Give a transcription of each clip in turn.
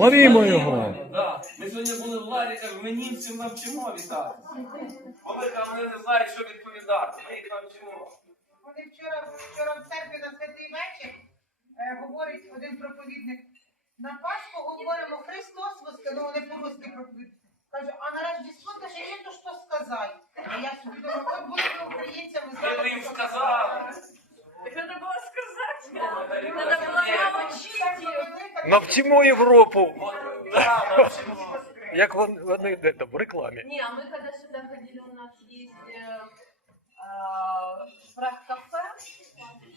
Славімо його! Да. Ми сьогодні були в лагері, кажу, ми німців навчимо вітати. Вони там вони не знають, що відповідати. Ми їх навчимо. Вони вчора, вчора в церкві на святий вечір е, говорить один проповідник. На Пасху говоримо Христос воскрес, ну вони по-русски проповідують. Каже, а на Рождество каже, є то що сказати. А я собі думаю, от були ви українцями, Ми б їм сказали. Навчимо Європу! От, да, навчимо. Як вони, вони де там в рекламі. Не, а мы когда сюда ходили, у нас есть э, а, фраг-кафе,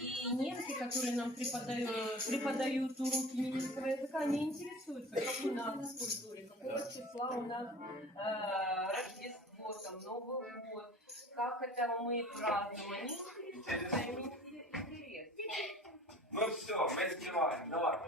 и немцы, которые нам преподают, преподают уроки немецкого языка, они интересуются, как у нас в культуре, какого числа у нас э, Рождество, там, Новый год, как это мы празднуем. Они интересуются, им интересно. Ну все, ми співаємо. Давай.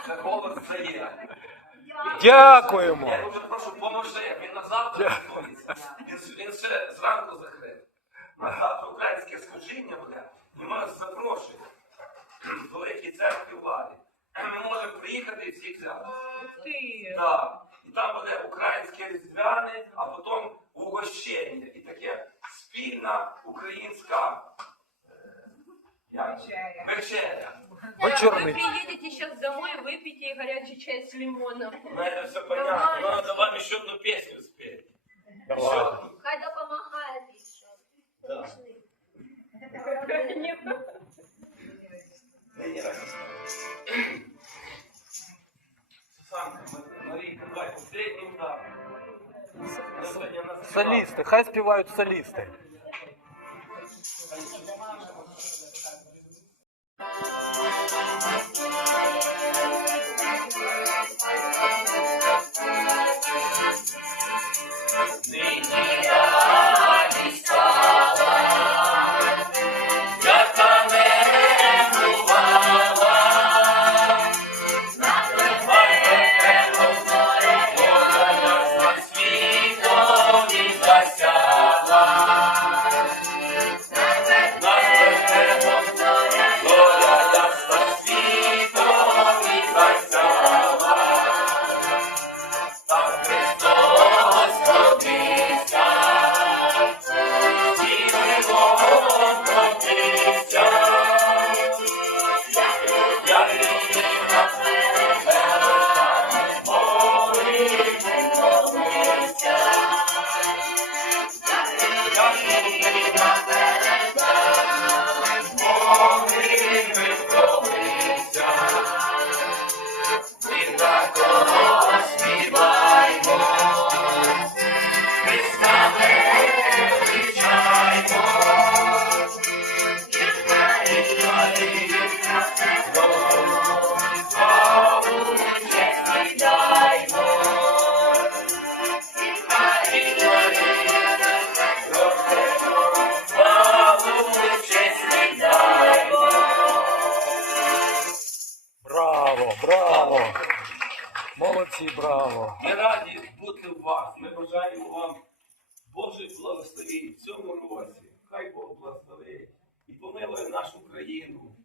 Останні, вже голос здає. Дякуємо! Я дуже прошу, поможи, він на завтра готується. Він, ще зранку закрив. На завтра українське служіння буде, і ми вас запрошуємо в Великій церкві владі. Ми можемо приїхати і всіх взяти. Так. І там буде українське різдвяне, а потім угощення. І таке спільна українська е. Вечеря. вечеря. Вы Вечорний. приедете сейчас домой, выпейте горячий чай с лимоном. Ну, это все понятно. Но надо вам еще одну песню спеть. Еще одну. Хай допомагає більше. Да. Сусанка, Марійка, давай последний удар. Сьогодні на Солісти, хай співають солісти. Бажаємо вам Божих благословень в цьому році. Хай Бог благословить і помилує нашу країну.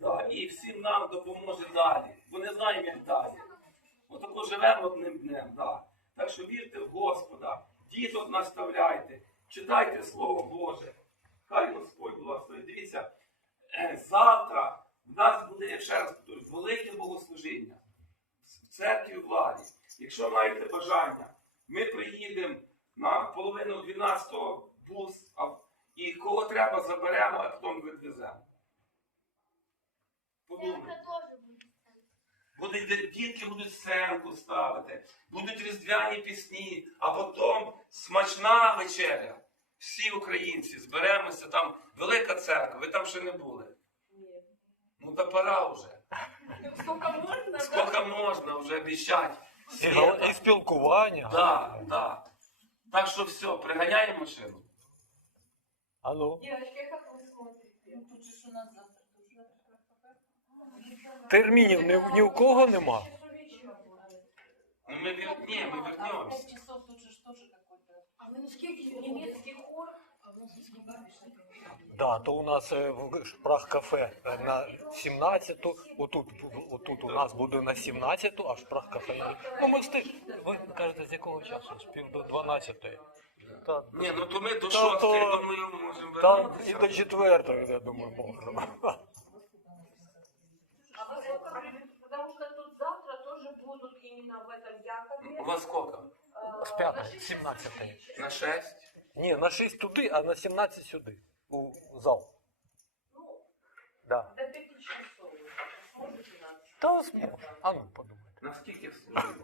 Да, і всім нам допоможе далі. Бо не знаємо, як далі. Отако живемо одним днем. Да. Так що вірте в Господа, діток наставляйте, читайте Слово Боже. Хай Господь благословить. Дивіться, е, завтра в нас буде, я ще раз повторю, велике богослужіння в церкві владі. Якщо маєте бажання, ми приїдемо на половину 12-го бус, і кого треба заберемо, а потім відвеземо. Подумайте. Дітки будуть сценку ставити, будуть різдвяні пісні, а потім смачна вечеря. Всі українці зберемося там, велика церква, ви там ще не були. Ну та пора вже. Сколько можно? да? Скільки можна вже обіщати? І, і спілкування. Так, так. Так що все, приганяємо машину. А ну. Девочки, как вы смотрите? Ну, тут же ж у нас завтра. Термінів ні, ні у кого нема. Часу вечера будет. Ну ми вір... Ні, ми А в вернемось. 5 часов тут же ж тоже какой-то. А вы сколько немецкий хор? Да, то у нас е, в шпрах кафе на 17-ту, отут, отут у нас буде на 17-ту, а шпрах кафе. Ну ми встиг. Ви кажете, з якого часу? З пів до 12-ї. Та, Ні, ну то ми до Та шостої, то- думаю, можемо та вернутися. і до 4-ї, я думаю, во сколько времени? Потому что тут завтра тоже будут именно в этом У Якове. вас скільки? э, З 5-ї, на шесть 17-ї. На шесть? Ні, на 6 туди, а на 17 сюди. У зал. Ну, Да. до пяти часов. Сможете нас? Та зможе. А ну подумайте. Наскільки служили?